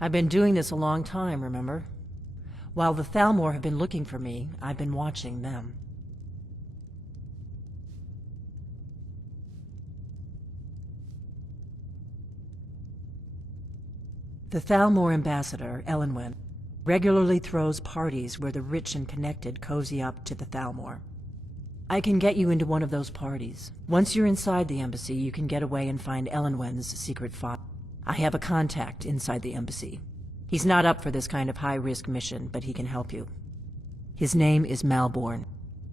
I've been doing this a long time, remember? While the Thalmor have been looking for me, I've been watching them. The Thalmor ambassador, Elenwen, regularly throws parties where the rich and connected cozy up to the Thalmor. I can get you into one of those parties. Once you're inside the embassy, you can get away and find Elenwen's secret file. I have a contact inside the embassy. He's not up for this kind of high-risk mission, but he can help you. His name is Malborn.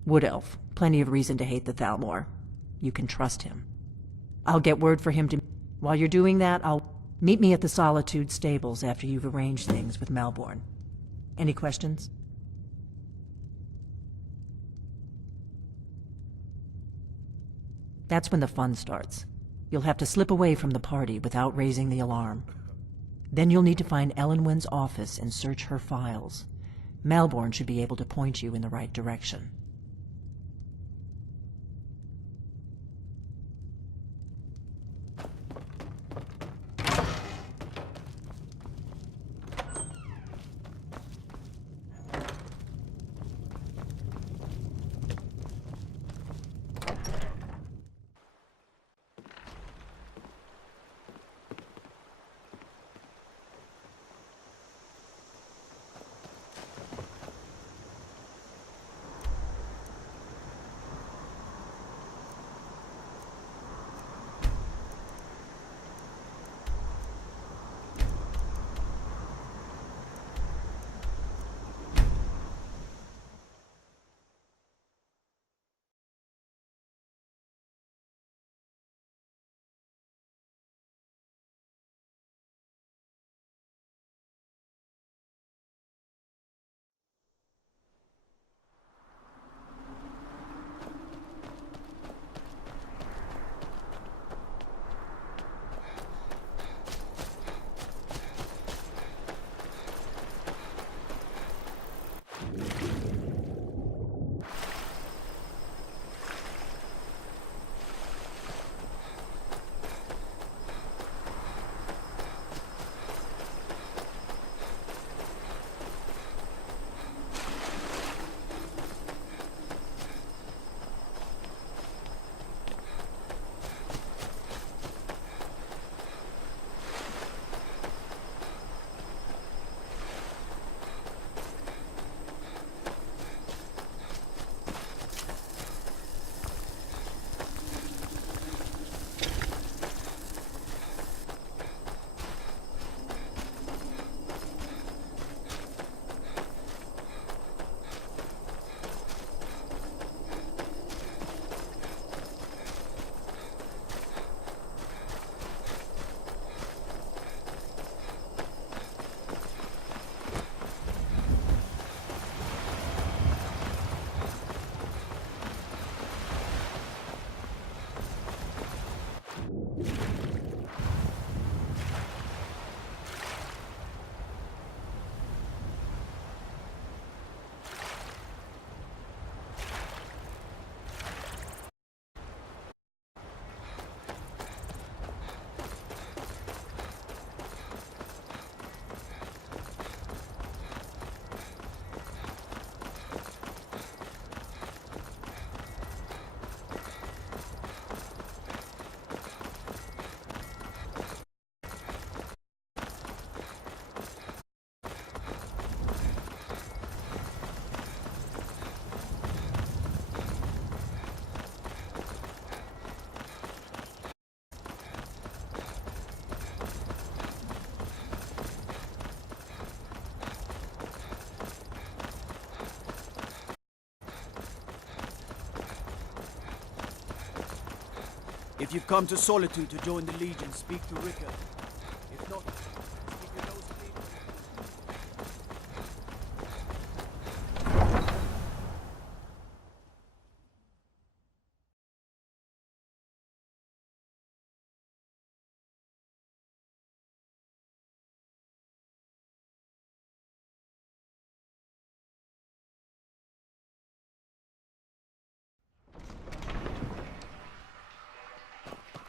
Wood Elf. Plenty of reason to hate the Thalmor. You can trust him. I'll get word for him to... While you're doing that, meet me at the Solitude stables after you've arranged things with Malborn. Any questions? That's when the fun starts. You'll have to slip away from the party without raising the alarm. Then you'll need to find Elenwen's office and search her files. Malborn should be able to point you in the right direction. If you've come to Solitude to join the Legion, speak to Ricker. If not, keep your nose clean.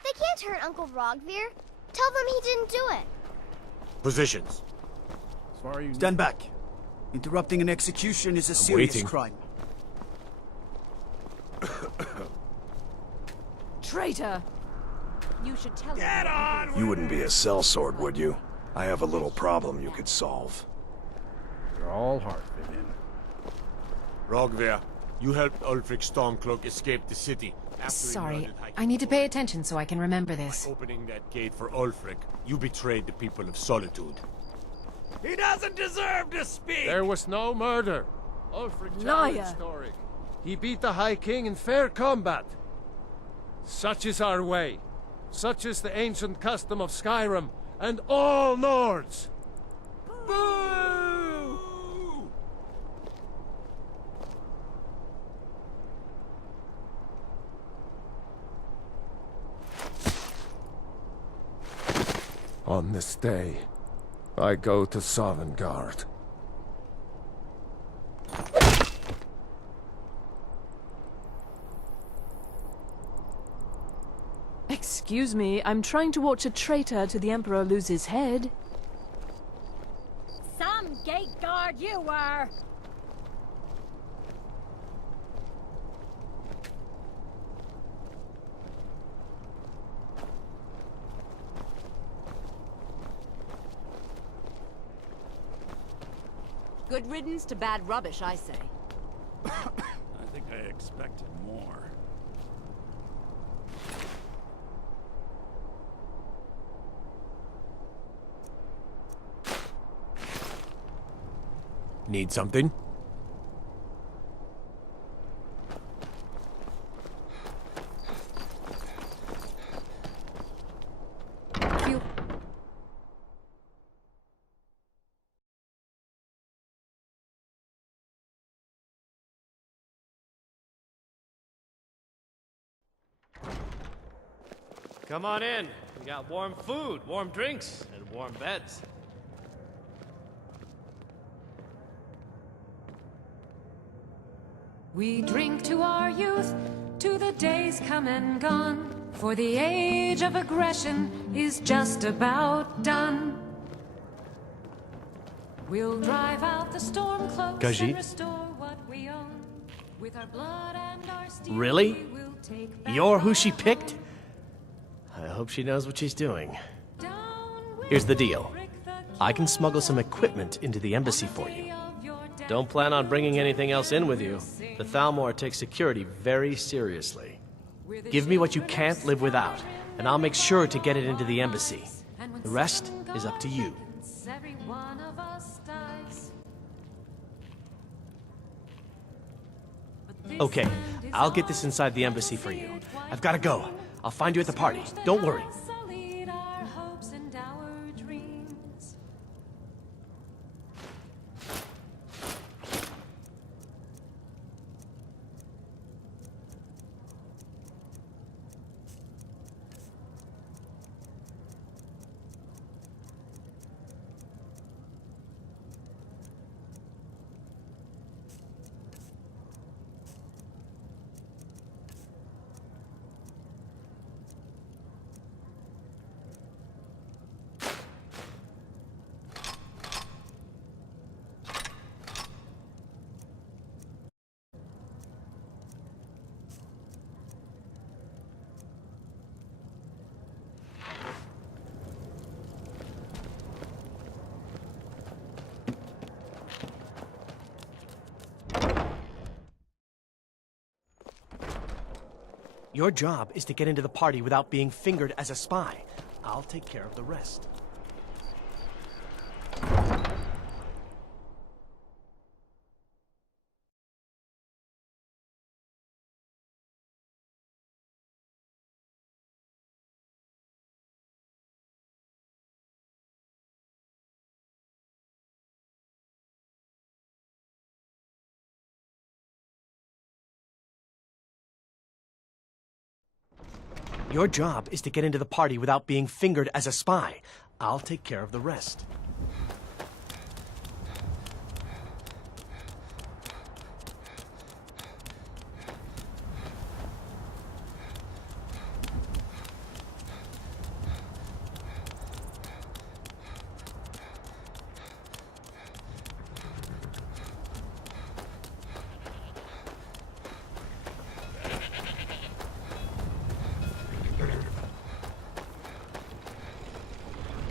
They can't hurt Uncle Rogvir. Tell them he didn't do it. Positions. far you Stand back. Interrupting an execution is a serious waiting. crime. Traitor! You should tell Get him. on! You wouldn't be a sellsword, would you? I have a little problem you could solve. You're all heart, Vivian. Rogver, you helped Ulfric Stormcloak escape the city. After he Sorry, murdered High I need to King pay Thor. attention so I can remember By this. opening that gate for Ulfric, you betrayed the people of Solitude. He doesn't deserve to speak! There was no murder. Ulfric Liar. challenged Thorin. He beat the High King in fair combat. Such is our way. Such is the ancient custom of Skyrim and all Nords. Boo! On this day, I go to Sovngarde. Excuse me, I'm trying to watch a traitor to the Emperor lose his head. Some gate guard you were! Good riddance to bad rubbish, I say. I think I expected more. Need something? You... Come on in. We got warm food, warm drinks, and warm beds. We drink to our youth, to the days come and gone, for the age of aggression is just about done. We'll drive out the storm cloaks Khajiit? and restore what we own. With our blood and our steel, Really? we will take back You're who she our picked? home. I hope she knows what she's doing. Down with Here's the deal. Rick the I can smuggle some equipment into the embassy for you. day of your death. Don't plan on bringing anything else in with you. The Thalmor takes security very seriously. We're the Give me what you children of can't live without, Skyrim and I'll make sure to get it into the embassy. And when The rest is up to you. Sovngarde every one of us dies. But this Okay, land is I'll get this ours, inside the embassy for you. seared white I've gotta go. I'll find you at the party. Don't worry. Sullied our hopes and our dreams. Your job is to get into the party without being fingered as a spy. I'll take care of the rest. Your job is to get into the party without being fingered as a spy. I'll take care of the rest.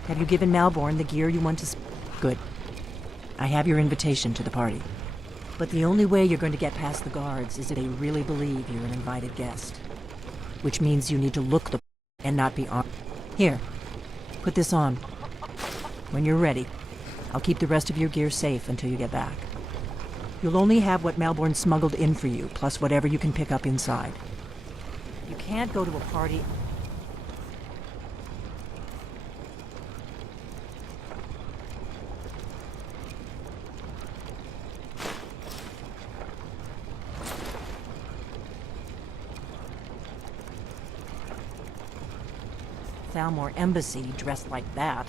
Have you given Malborn the gear you want to Good. I have your invitation to the party. But the only way you're going to get past the guards is if they really believe you're an invited guest. Which means you need to look the and not be armed. Here, put this on. When you're ready, I'll keep the rest of your gear safe until you get back. You'll only have what Malborn smuggled in for you, plus whatever you can pick up inside. You can't go to a party... Thalmor Embassy dressed like that.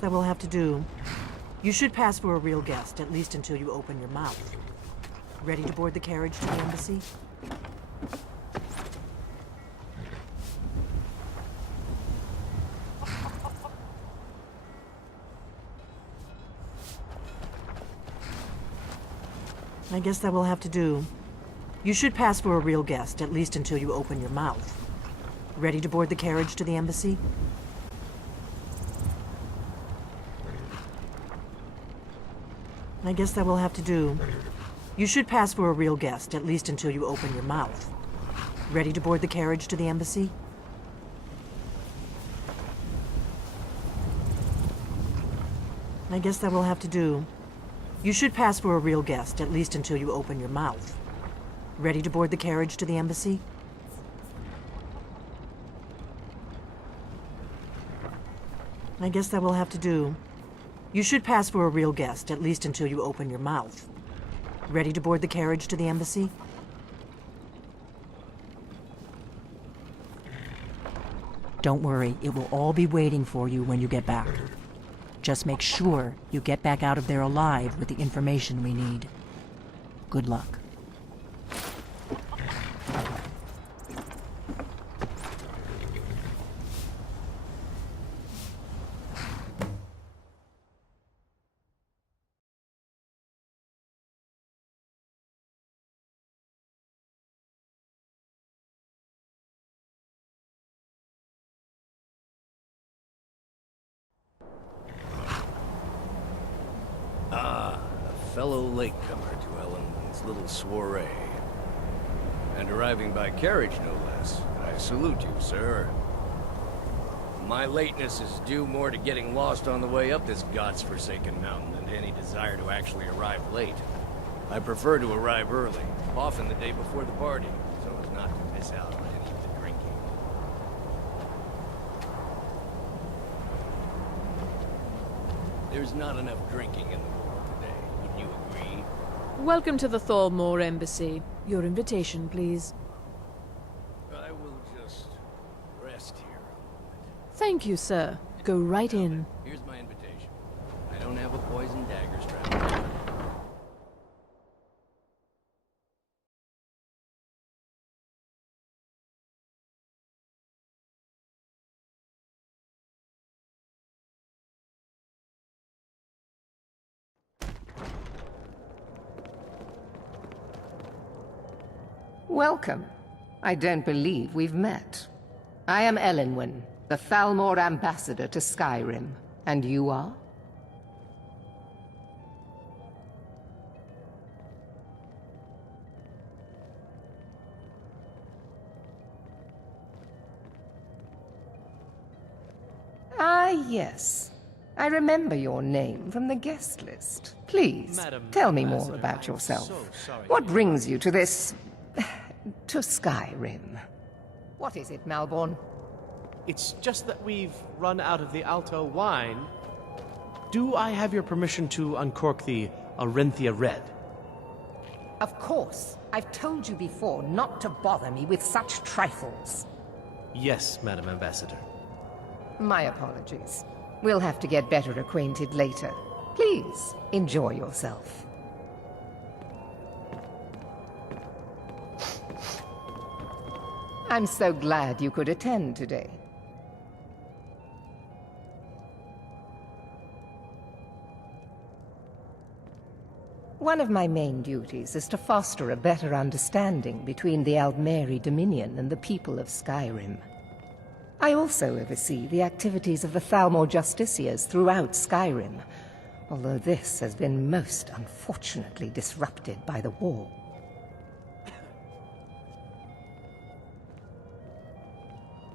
That will have to do. You should pass for a real guest, at least until you open your mouth. Ready to board the carriage to the embassy? I guess that will have to do. You should pass for a real guest, at least until you open your mouth. Ready to board the carriage to the embassy? I guess that will have to do. You should pass for a real guest, at least until you open your mouth. Ready to board the carriage to the embassy? I guess that will have to do. You should pass for a real guest, at least until you open your mouth. Ready to board the carriage to the embassy? I guess that will have to do. You should pass for a real guest, at least until you open your mouth. Ready to board the carriage to the embassy? Don't worry, it will all be waiting for you when you get back. Just make sure you get back out of there alive with the information we need. Good luck. Fellow latecomer to Ellen's little soiree. And arriving by carriage, no less. I salute you, sir. My lateness is due more to getting lost on the way up this god's-forsaken mountain than to any desire to actually arrive late. I prefer to arrive early, often the day before the party, so as not to miss out on any of the drinking. There's not enough drinking in the world today. Wouldn't you agree? Welcome to the Thalmor Embassy. Your invitation, please. I will just rest here a moment. Thank you, sir. Go right in. Here's my invitation. I don't have a poison dagger strapped on. Welcome. I don't believe we've met. I am Elenwen, the Thalmor ambassador to Skyrim. And you are? Ah, yes. I remember your name from the guest list. Please, tell me more about yourself. What brings you to this... to Skyrim? What is it, Malborn? It's just that we've run out of the Alto wine. Do I have your permission to uncork the Arenthia Red? Of course. I've told you before not to bother me with such trifles. Yes, Madam Ambassador. My apologies. We'll have to get better acquainted later. Please, enjoy yourself. I'm so glad you could attend today. One of my main duties is to foster a better understanding between the Aldmeri Dominion and the people of Skyrim. I also oversee the activities of the Thalmor Justiciars throughout Skyrim, although this has been most unfortunately disrupted by the war.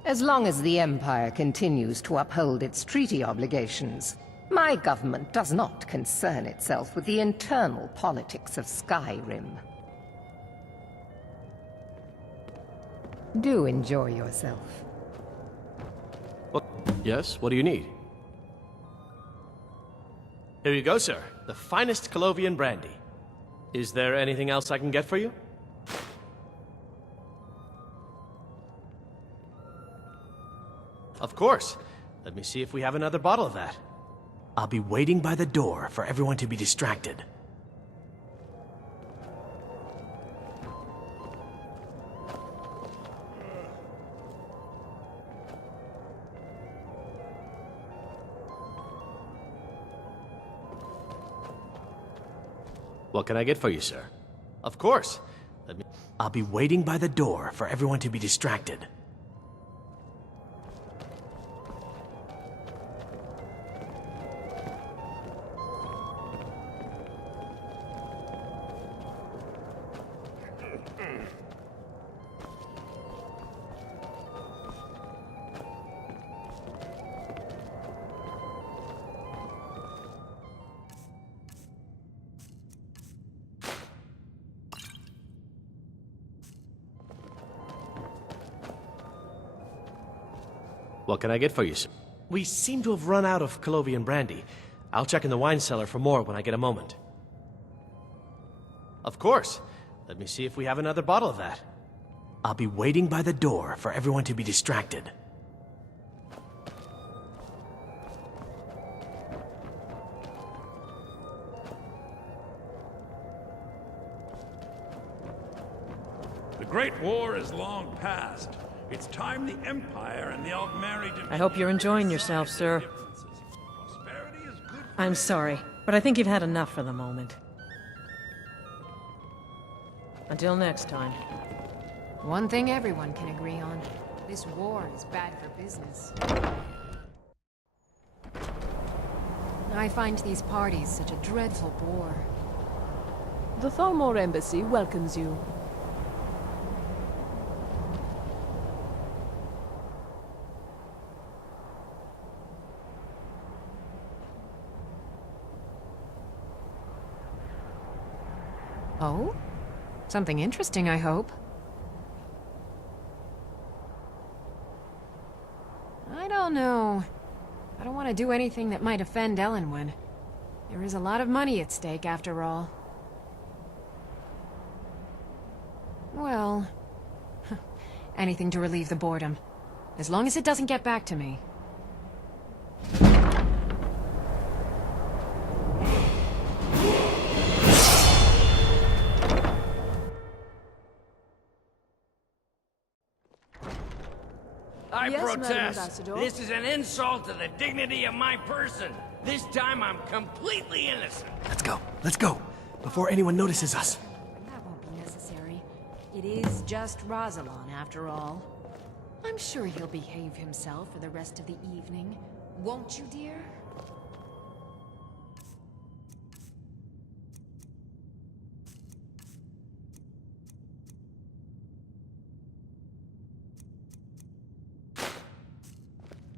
As long as the Empire continues to uphold its treaty obligations, my government does not concern itself with the internal politics of Skyrim. Do enjoy yourself. Yes, what do you need? Here you go, sir. The finest Colovian brandy. Is there anything else I can get for you? Of course. Let me see if we have another bottle of that. I'll be waiting by the door for everyone to be distracted. What can I get for you, sir? Of course. I'll be waiting by the door for everyone to be distracted. What can I get for you, sir? We seem to have run out of Colovian brandy. I'll check in the wine cellar for more when I get a moment. Of course. Let me see if we have another bottle of that. I'll be waiting by the door for everyone to be distracted. The Great War is long past. It's time the Empire and the Aldmeri... I hope you're enjoying yourself, sir. I'm sorry, but I think you've had enough for the moment. Until next time. One thing everyone can agree on. This war is bad for business. I find these parties such a dreadful bore. The Thalmor Embassy welcomes you. Oh? Something interesting, I hope. I don't know. I don't want to do anything that might offend Elenwen. There is a lot of money at stake, after all. Well... anything to relieve the boredom. As long as it doesn't get back to me. I Yes, Madam protest. Ambassador. This is an insult to the dignity of my person. This time I'm completely innocent. Let's go. Let's go. Before anyone notices us. That won't be necessary. It is just Rosalind, after all. I'm sure he'll behave himself for the rest of the evening. Won't you, dear?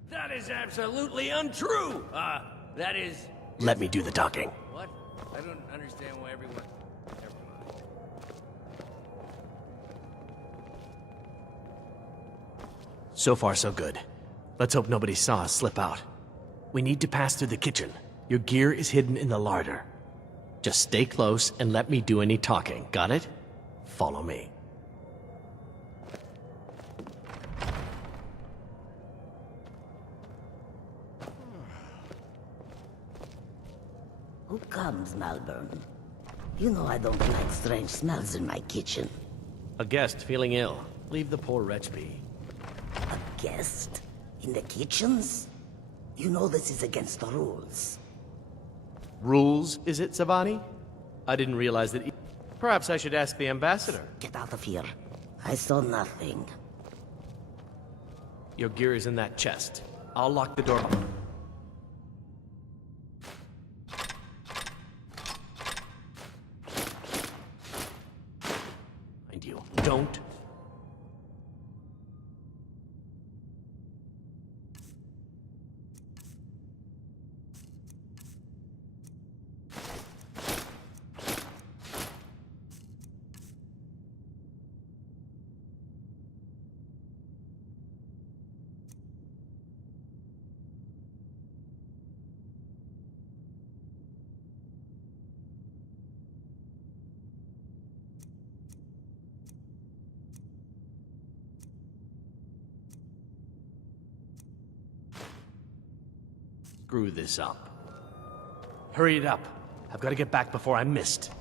That is absolutely untrue. That is... Let me do the talking. What? I don't understand why everyone... Never mind. So far, so good. Let's hope nobody saw us slip out. We need to pass through the kitchen. Your gear is hidden in the larder. Just stay close and let me do any talking. Got it? Follow me. Who comes, Malvern? You know I don't like strange smells in my kitchen. A guest feeling ill. Leave the poor wretch be. A guest? In the kitchens? You know this is against the rules. Rules, is it, Savani? I didn't realize that... Perhaps I should ask the ambassador. Get out of here. I saw nothing. Your gear is in that chest. I'll lock the door. Mind you, don't. Screw this up. Hurry it up. I've got to get back before I'm missed.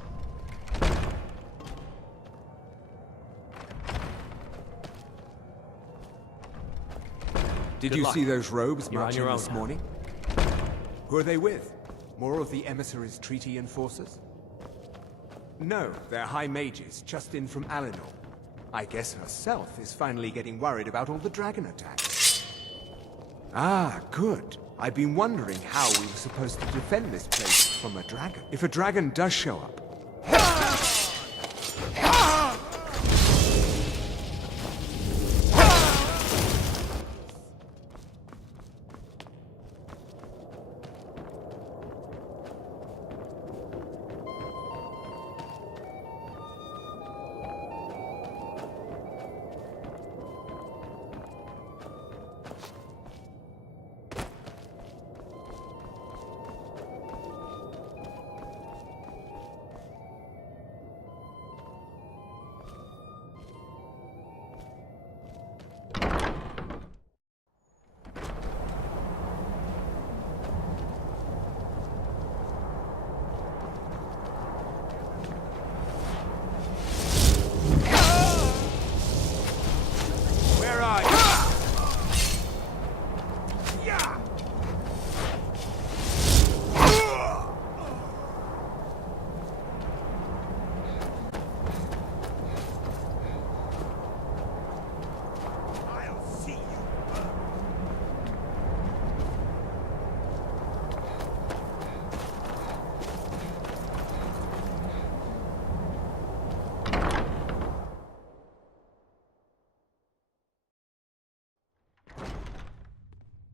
Did Good you luck. see those robes You're on marching your own this now. morning? Who are they with? More of the emissaries' treaty enforcers? No, they're high mages, just in from Alinor. I guess herself is finally getting worried about all the dragon attacks. Ah, good. I've been wondering how we were supposed to defend this place from a dragon. If a dragon does show up...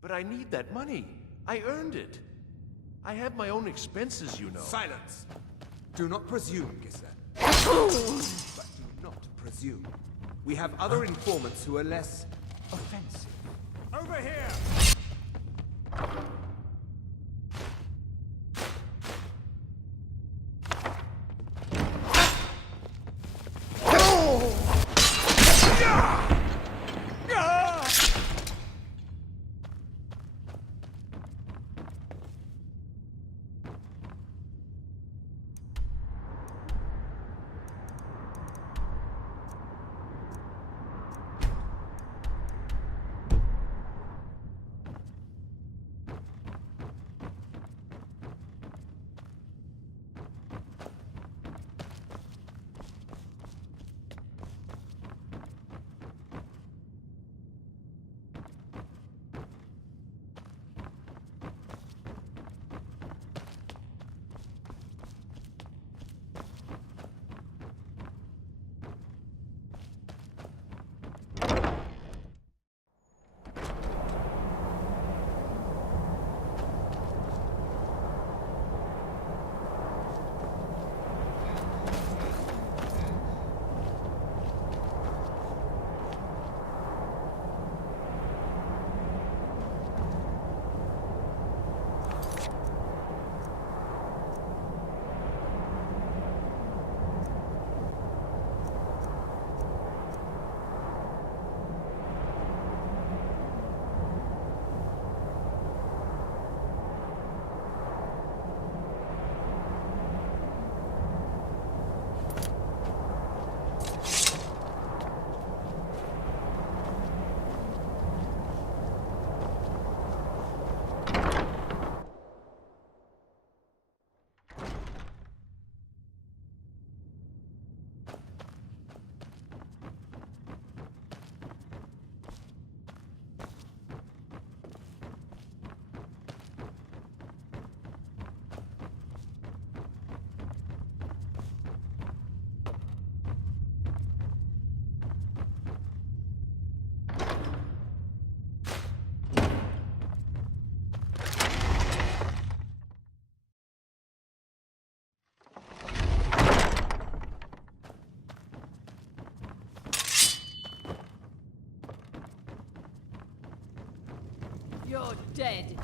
But I need that money. I earned it. I have my own expenses, you know. Silence! Do not presume, Giselle. But do not presume. We have other informants who are less offensive. Over here! You're dead.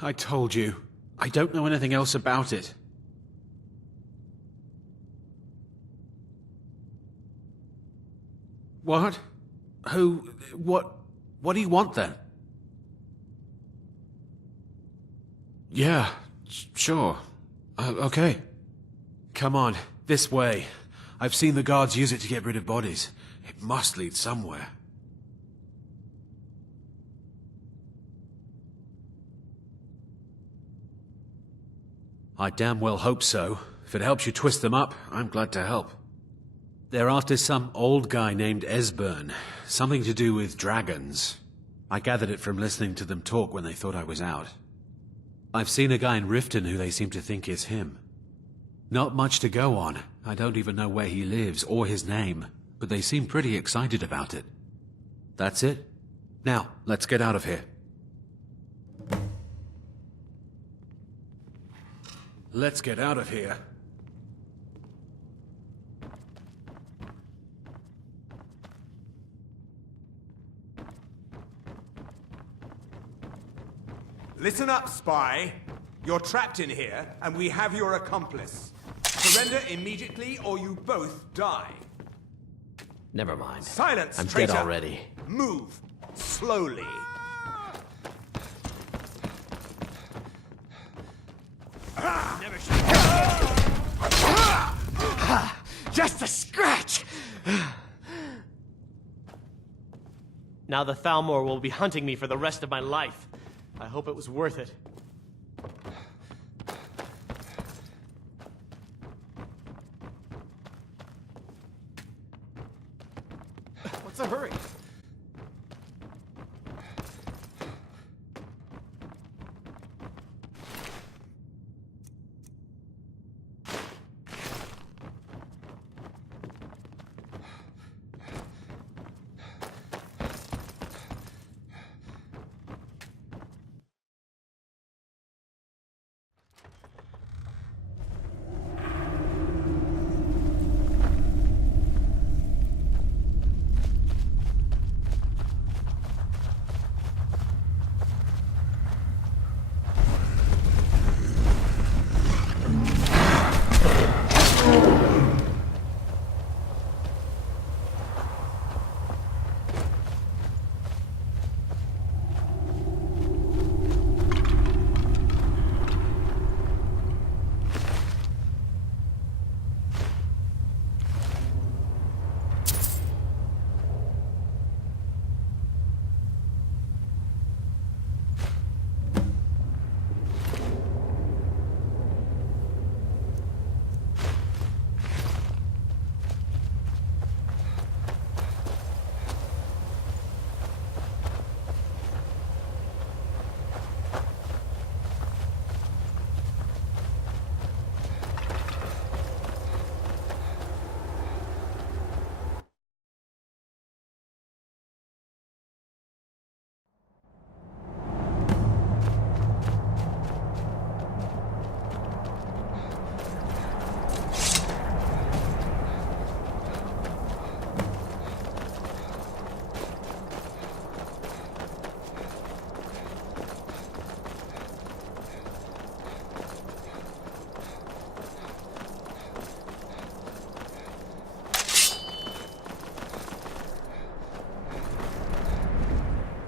I told you. I don't know anything else about it. What? Who? What do you want then? Yeah, sure. Okay. Come on, this way. I've seen the guards use it to get rid of bodies. It must lead somewhere. I damn well hope so. If it helps you twist them up, I'm glad to help. They're after some old guy named Esbern. Something to do with dragons. I gathered it from listening to them talk when they thought I was out. I've seen a guy in Riften who they seem to think is him. Not much to go on. I don't even know where he lives or his name, but they seem pretty excited about it. That's it. Now, let's get out of here. Let's get out of here. Listen up, spy. You're trapped in here, and we have your accomplice. Surrender immediately, or you both die. Never mind. Silence, I'm traitor. dead already. Move. Slowly. Just a scratch! Now the Thalmor will be hunting me for the rest of my life. I hope it was worth it. What's the hurry?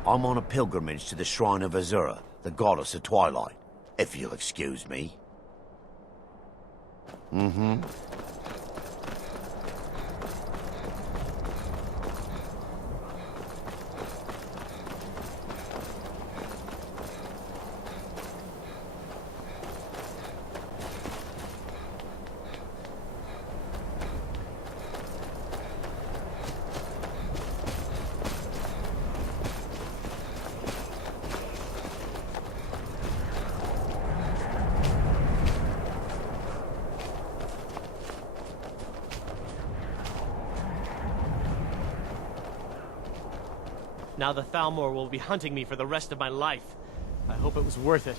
I'm on a pilgrimage to the shrine of Azura, the goddess of twilight, if you'll excuse me. Mm-hmm. Now the Thalmor will be hunting me for the rest of my life. I hope it was worth it.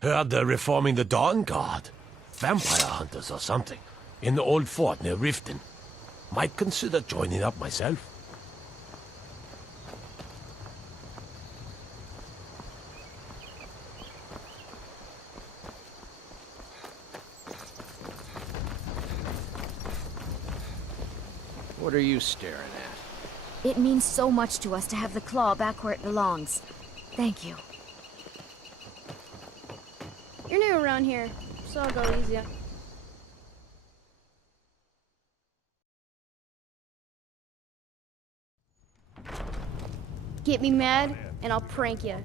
Heard they're reforming the Dawn Guard. Vampire hunters or something. In the old fort near Riften. Might consider joining up myself. What are you staring at? It means so much to us to have the claw back where it belongs. Thank you. You're new around here, so I'll go easy. Get me mad, and I'll prank you.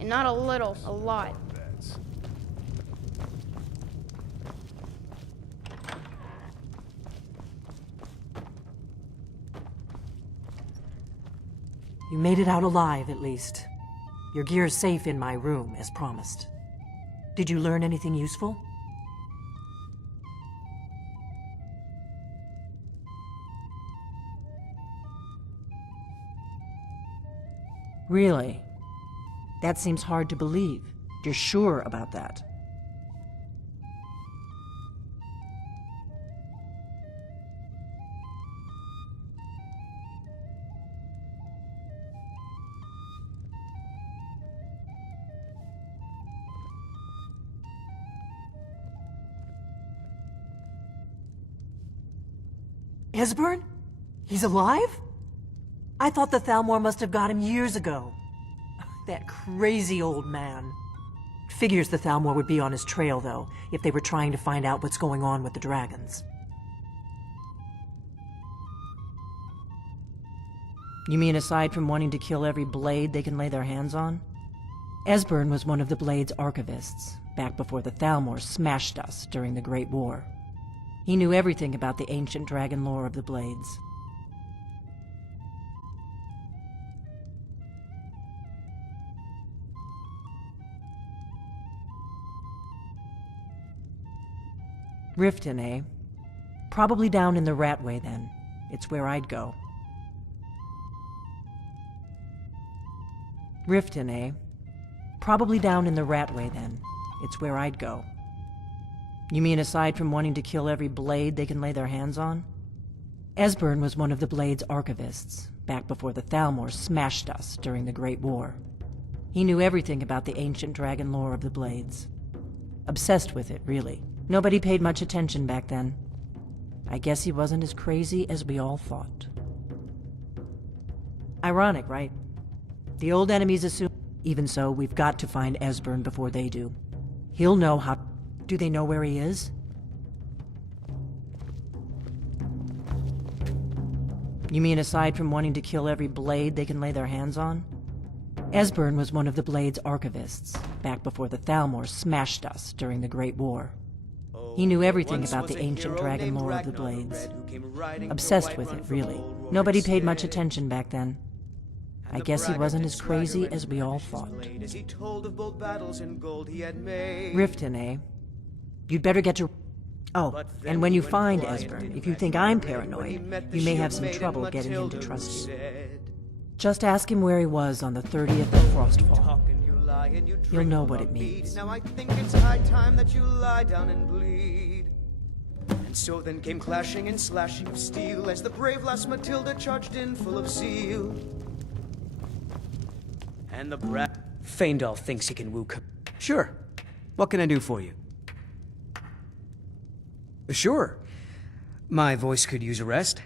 And not a little, a lot. You made it out alive, at least. Your gear's safe in my room, as promised. Did you learn anything useful? Really? That seems hard to believe. You're sure about that? Esbern? He's alive? I thought the Thalmor must have got him years ago. That crazy old man. Figures the Thalmor would be on his trail, though, if they were trying to find out what's going on with the dragons. You mean aside from wanting to kill every blade they can lay their hands on? Esbern was one of the Blade's archivists, back before the Thalmor smashed us during the Great War. He knew everything about the ancient dragon lore of the Blades. Riften, eh? Probably down in the Ratway, then. It's where I'd go. Riften, eh? Probably down in the Ratway, then. It's where I'd go. You mean aside from wanting to kill every blade they can lay their hands on? Esbern was one of the Blade's archivists, back before the Thalmor smashed us during the Great War. He knew everything about the ancient dragon lore of the Blades. Obsessed with it, really. Nobody paid much attention back then. I guess he wasn't as crazy as we all thought. Ironic, right? The old enemies assume... Even so, we've got to find Esbern before they do. He'll know how... Do they know where he is? You mean aside from wanting to kill every blade they can lay their hands on? Esbern was one of the Blade's archivists, back before the Thalmor smashed us during the Great War. He knew everything about the ancient dragon lore of the Blades. Obsessed with it, really. Nobody paid much attention back then. I guess he wasn't as crazy as we all thought. Riften, eh? You'd better get to... Oh, and when you find Esbern, if you think I'm paranoid, you may have some trouble getting him to trust you. Just ask him where he was on the 30th of Frostfall. You'll know what it means. Now I think it's high time that you lie down and bleed. And so then came clashing and slashing of steel as the brave lass Matilda charged in full of zeal. And the brat... Faendal thinks he can woo... Sure. What can I do for you? Sure. My voice could use a rest.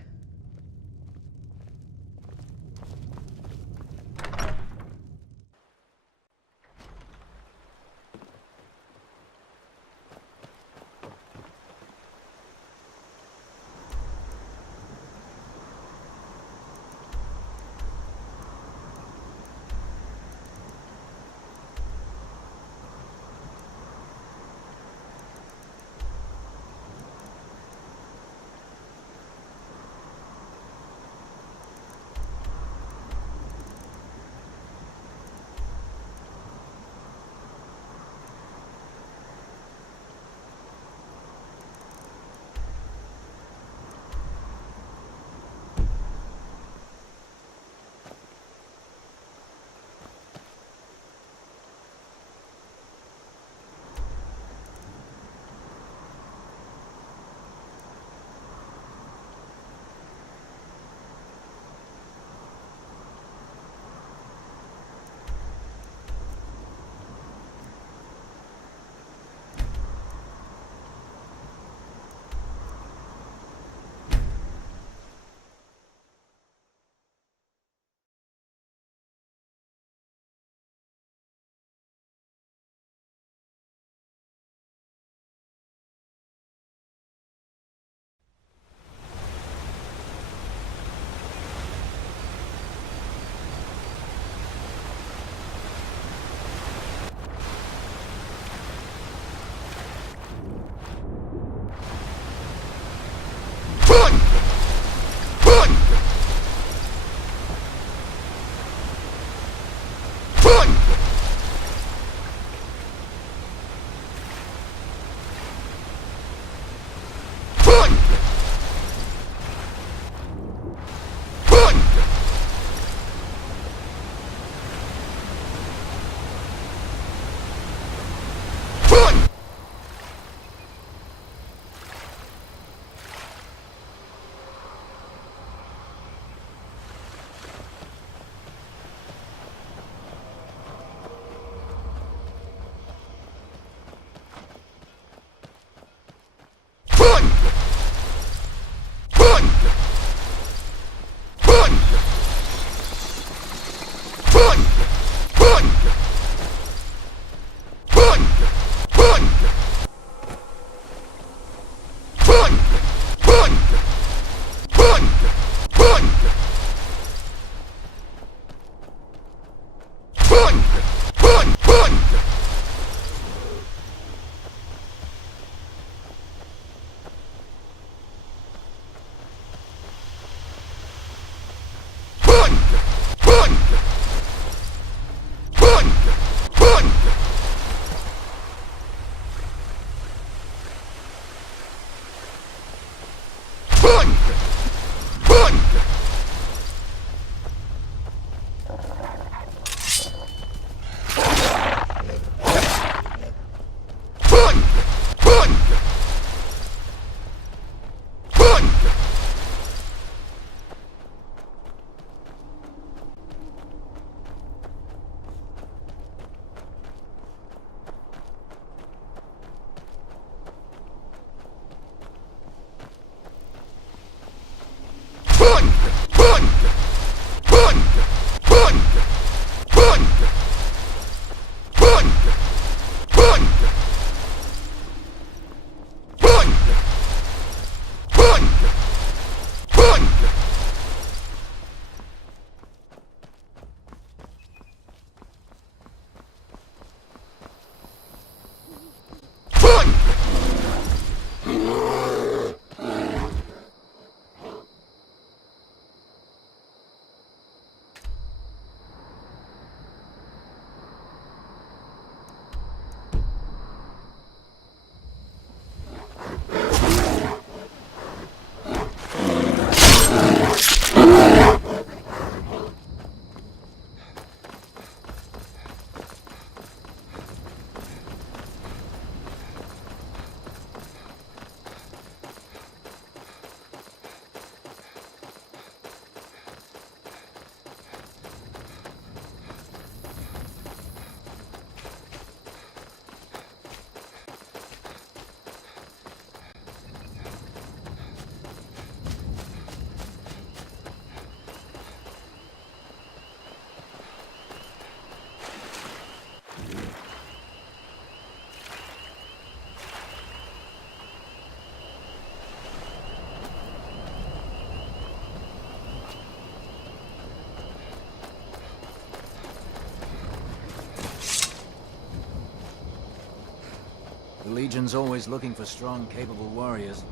The Legion's always looking for strong, capable warriors.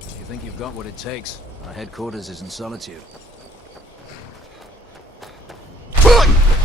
If you think you've got what it takes, our headquarters is in Solitude. Run!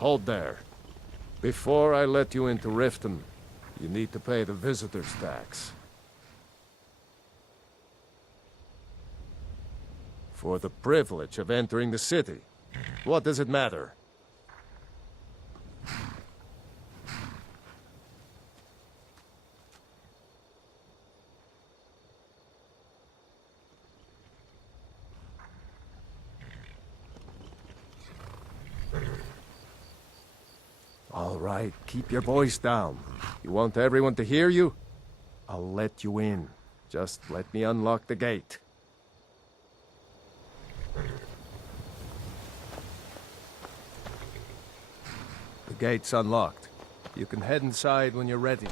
Hold there. Before I let you into Riften, you need to pay the visitor's tax. For the privilege of entering the city. What does it matter? All right, keep your voice down. You want everyone to hear you? I'll let you in. Just let me unlock the gate. The gate's unlocked. You can head inside when you're ready.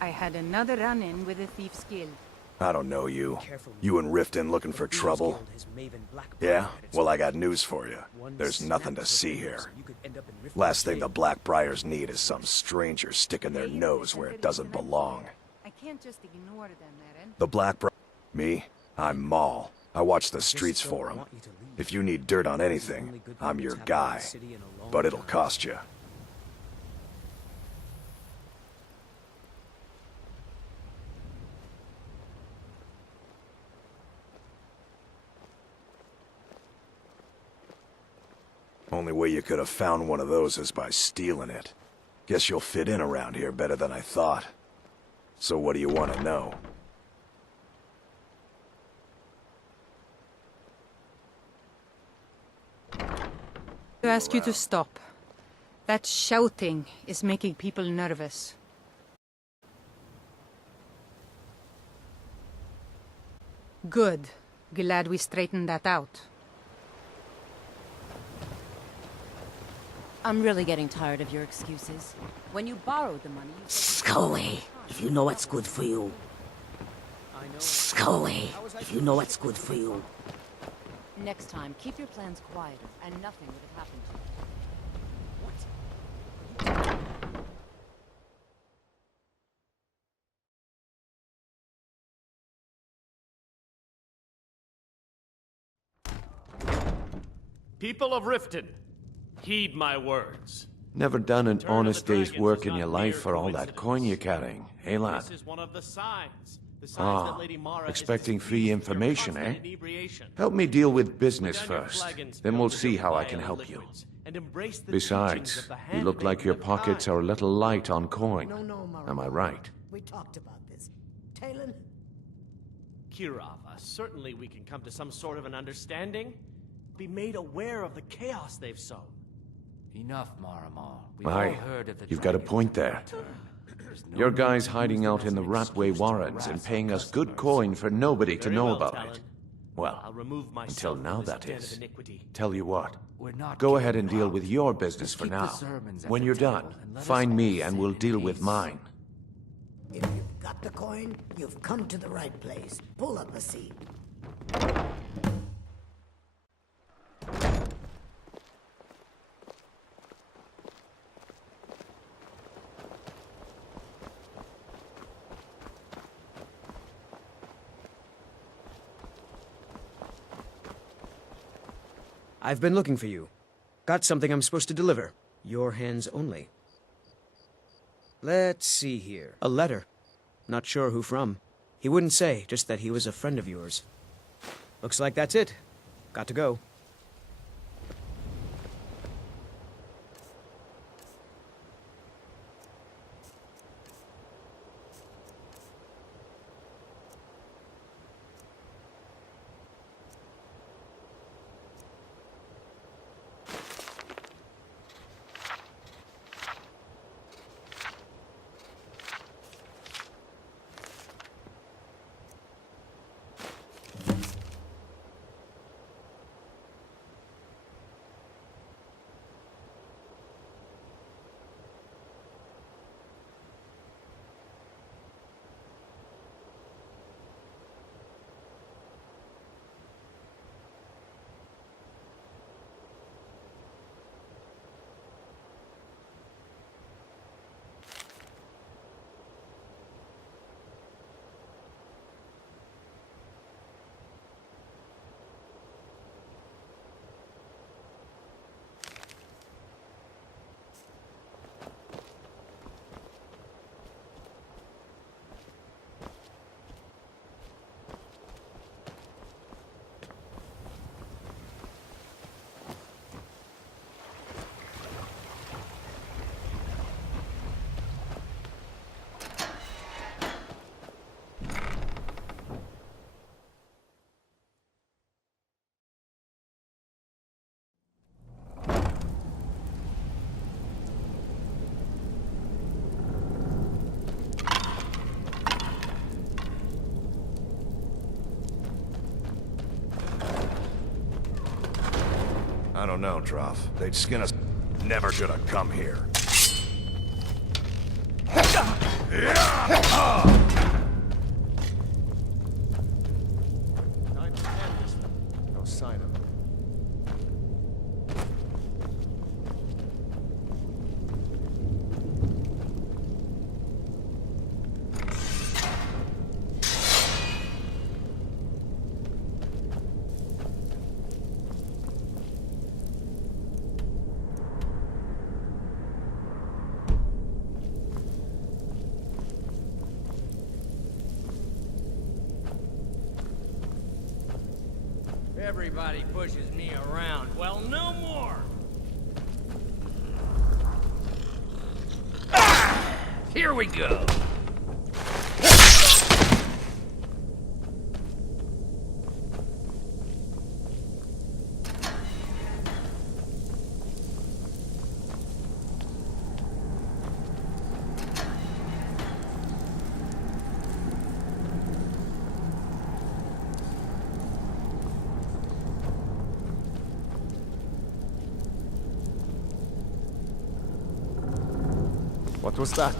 I had another run-in with the Thieves Guild. I don't know you. You and Riften looking for trouble? Yeah? Well, I got news for you. There's nothing to see here. Last thing the Blackbriars need is some stranger sticking their nose where it doesn't belong. I can't just ignore them, Eren. The Blackbriar... Me? I'm Maul. I watch the streets for them. If you need dirt on anything, I'm your guy. But it'll cost you. Only way you could have found one of those is by stealing it. Guess you'll fit in around here better than I thought. So what do you want to know? To ask you to stop. That shouting is making people nervous. Good. Glad we straightened that out. I'm really getting tired of your excuses. When you borrowed the money, Go away, if you know what's good for you. Go away, if you know what's good for you. Next time, keep your plans quieter, and nothing would have happened to you. People of Riften, heed my words. Never done an honest day's work in your life for all that coin you're carrying, eh, lad? This is one of the signs. Ah, expecting free information, eh? Help me deal with business first, then we'll see how I can help you. Besides, you look like your pockets are a little light on coin. Am I right? We talked about this. Talon? Kirava, certainly we can come to some sort of an understanding. Be made aware of the chaos they've sown. Enough, Maramal. Aye, you've got a point there. Your guy's hiding out in the Ratway Warrens and paying us good coin for nobody to know about it. Well, I'll remove until myself now, from this that den of is. iniquity. Tell you what, We're not go killing ahead and deal now. with your business Just for keep the now. sermons at When the you're table done, and let us find all me sit and we'll in deal with peace. mine. If you've got the coin, you've come to the right place. Pull up a seat. I've been looking for you. Got something I'm supposed to deliver. Your hands only. Let's see here. A letter. Not sure who from. He wouldn't say, just that he was a friend of yours. Looks like that's it. Got to go. I don't know, Trough. They'd skin us. Never should have come here. Time to end this. No sign of him. Everybody pushes me around. Well, no more! Here we go! What was that?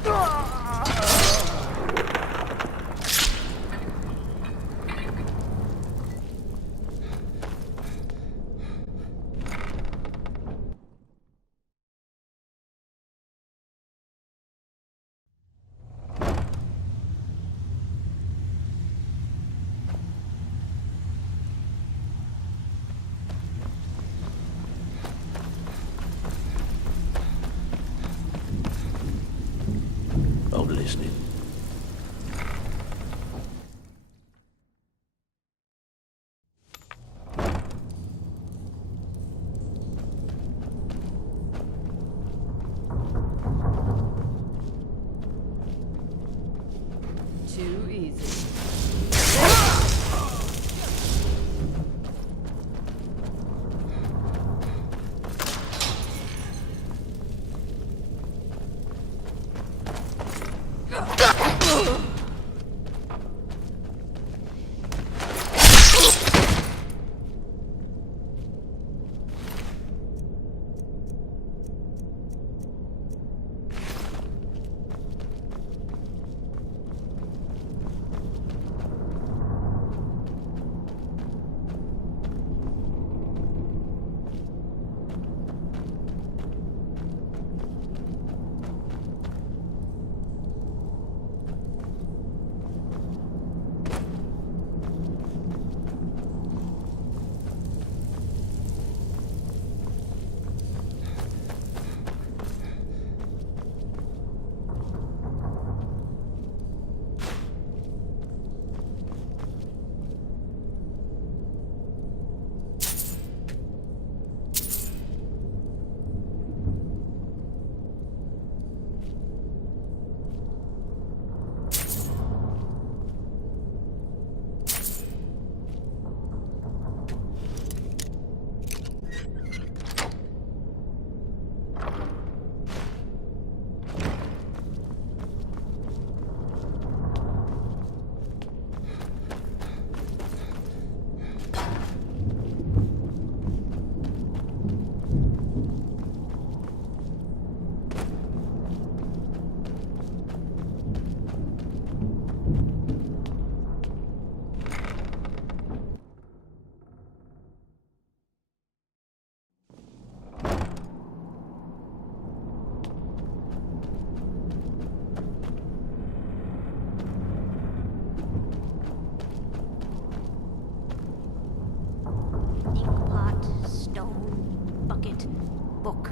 book,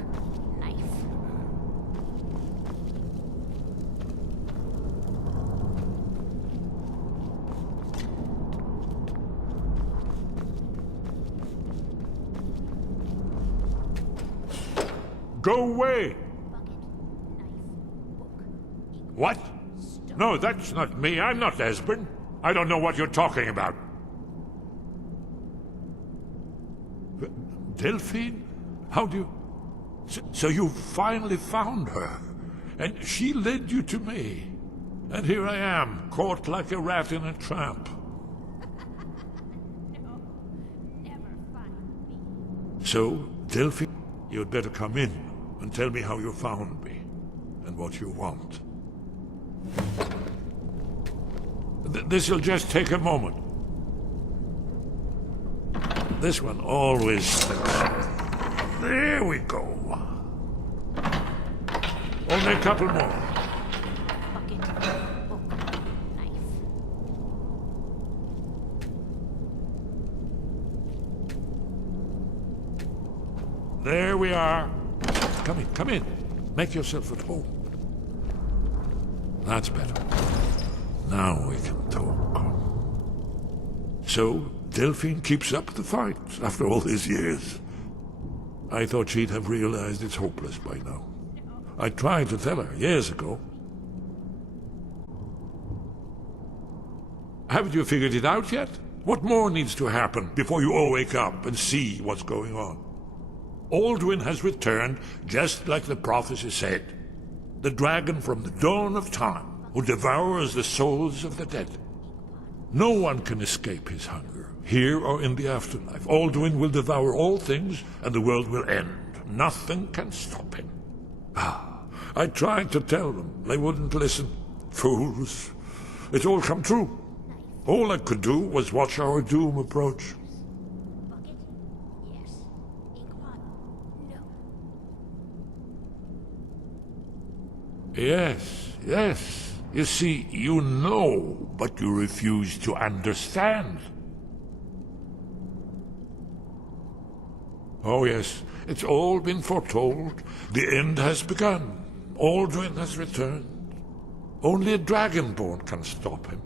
knife. Go away! What? No, that's not me. I'm not Esbern. I don't know what you're talking about. Delphine? How do you... So you finally found her, and she led you to me. And here I am, caught like a rat in a trap. So, Delphine, you'd better come in and tell me how you found me, and what you want. This'll just take a moment. This one always sticks. There we go. Only a couple more. There we are. Come in, come in. Make yourself at home. That's better. Now we can talk. So, Delphine keeps up the fight after all these years. I thought she'd have realized it's hopeless by now. I tried to tell her years ago. Haven't you figured it out yet? What more needs to happen before you all wake up and see what's going on? Alduin has returned just like the prophecy said. The dragon from the dawn of time, who devours the souls of the dead. No one can escape his hunger, here or in the afterlife. Alduin will devour all things, and the world will end. Nothing can stop him. I tried to tell them. They wouldn't listen. Fools. It's all come true. All I could do was watch our doom approach. Yes, yes. You see, you know, but you refuse to understand. Oh yes, it's all been foretold. The end has begun. Alduin has returned. Only a Dragonborn can stop him.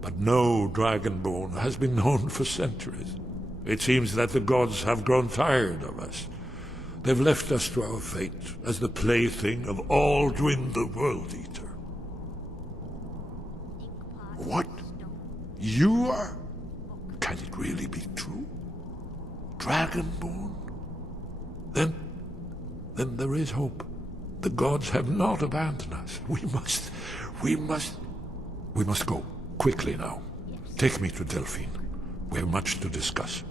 But no Dragonborn has been known for centuries. It seems that the gods have grown tired of us. They've left us to our fate as the plaything of Alduin the World Eater. What? You are? Can it really be true? Dragonborn? Then there is hope. The gods have not abandoned us. We must go. Quickly now. Take me to Delphine. We have much to discuss.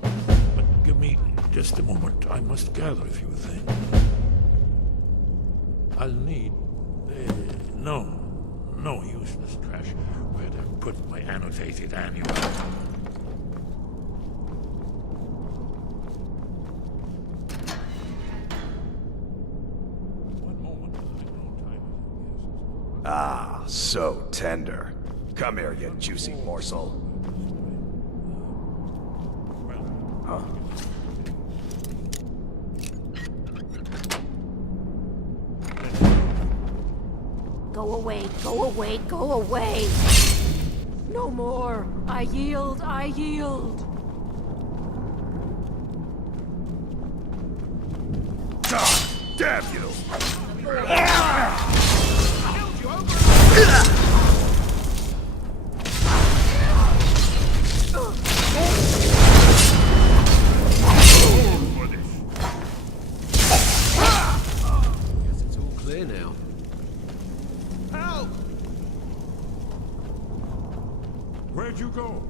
But give me just a moment. I must gather a few things. I'll need... No useless trash. Where'd I put my annotated annual? Ah, so tender. Come here, you juicy morsel. Huh? Go away, go away, go away! No more! I yield, I yield! God damn you! Guess it's all clear now. Help! Where'd you go?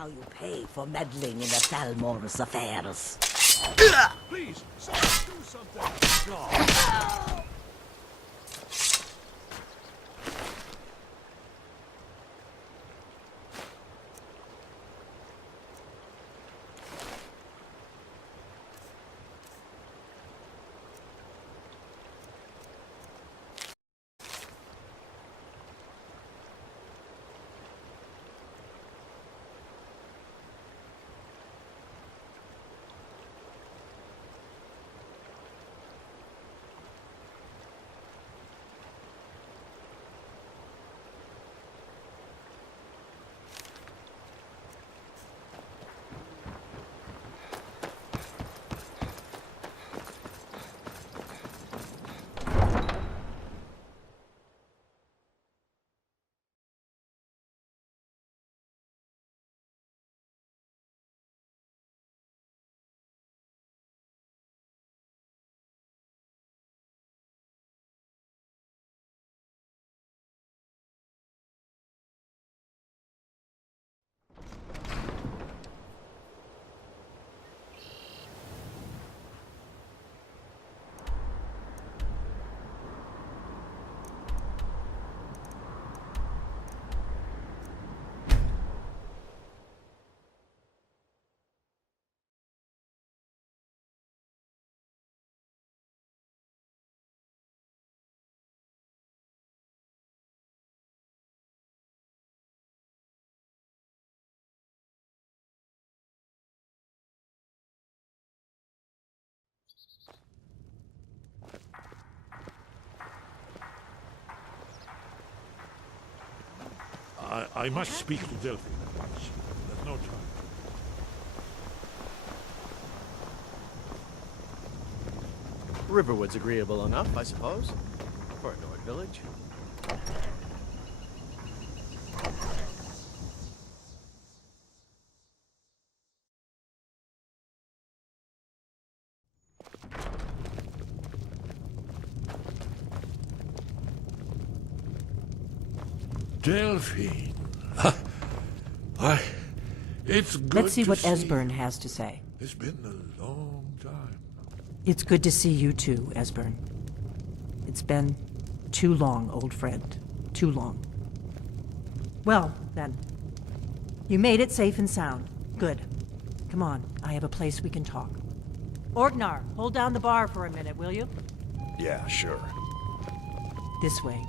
how you pay for meddling in the Thalmor's affairs. Please, someone do something! I must speak to Delphi at once. There's no time. Riverwood's agreeable enough, I suppose, for a Nord village. Delphine. It's good Let's see to what Esbern has to say. It's been a long time. It's good to see you too, Esbern. It's been too long, old friend. Too long. Well, then. You made it safe and sound. Good. Come on, I have a place we can talk. Orgnar, hold down the bar for a minute, will you? Yeah, sure. This way.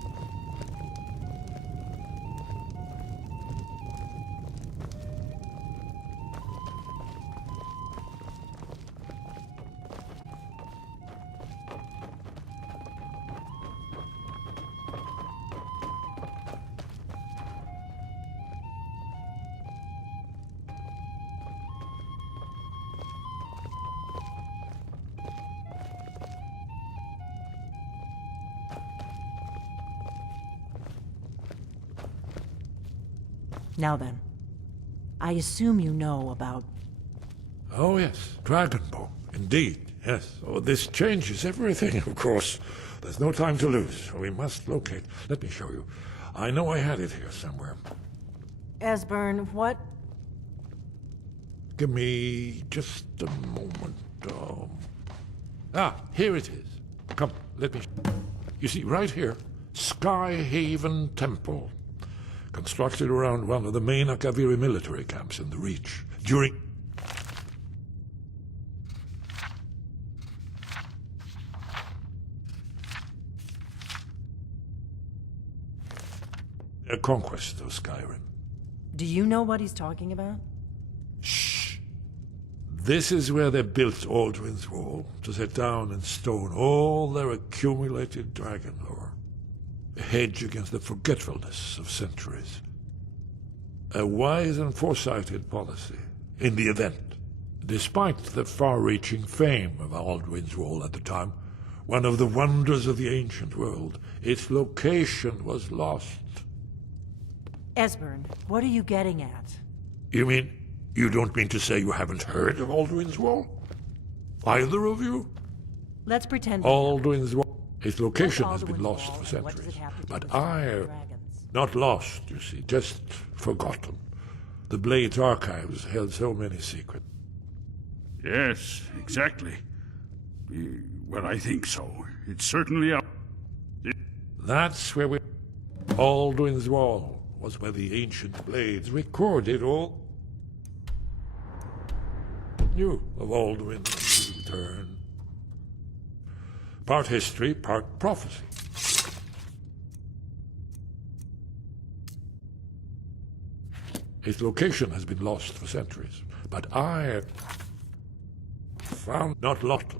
Now then, I assume you know about... Oh yes, Dragonbone. Indeed, yes. Oh, this changes everything, of course. There's no time to lose. We must locate. Let me show you. I know I had it here somewhere. Esbern, what? Give me just a moment. Here it is. Come, let me... You see, right here, Skyhaven Temple. Constructed around one of the main Akaviri military camps in the Reach. During... a conquest of Skyrim. Do you know what he's talking about? Shh. This is where they built Aldrin's Wall, to set down in stone all their accumulated dragon lore. A hedge against the forgetfulness of centuries. A wise and foresighted policy, in the event. Despite the far-reaching fame of Aldrin's Wall at the time, one of the wonders of the ancient world, its location was lost. Esbern, what are you getting at? You mean, you don't mean to say you haven't heard of Aldrin's Wall? Either of you? Let's pretend... Aldrin's Wall. Its location has been lost for centuries. But not lost, you see, just forgotten. The Blade's archives held so many secrets. Yes, exactly. Well, I think so. It's certainly up. That's where we... Alduin's Wall was where the ancient Blades recorded all... New of Alduin's return. Part history, part prophecy. Its location has been lost for centuries, but I found not Lawton.